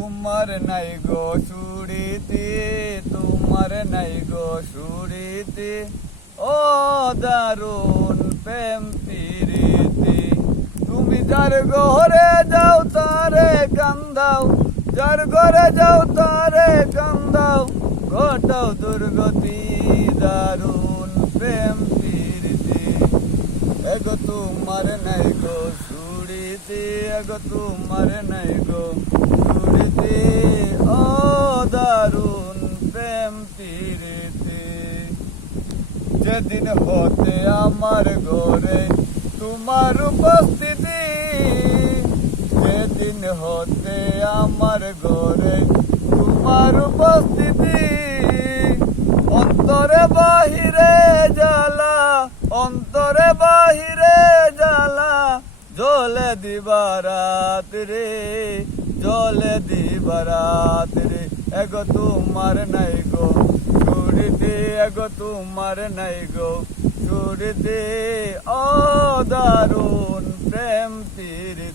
তোমার নাই গো সুরিতে, তোমার নাই গো সুরিতে, ও দারুণ প্রেম প্রীতি। তুমি যার ঘরে যাও তারে কান্দাও, যার ঘরে যাও তারে কান্দাও, ঘটাও দুর্গতি দারুণ প্রেম প্রীতি। এগো তোমার নাই গো সুরিতে, এগো তোমার নাই গো সুরিতে, ও দারুণ প্রেম প্রীতি। যেদিন হতে আমার ঘরে তোমার উপস্থিতি, যেদিন হতে আমার ঘরে তোমার উপস্থিতি, অন্তরে বাহিরে জ্বালা, অন্তরে বাহিরে জ্বালা, জলে দিবারাত রে, জলে দিবারাত রে। এগো তোমার নাই গো সুরিতে, এগো তোমার নাই গো সুরিতে, ও দারুণ প্রেম প্রীতি।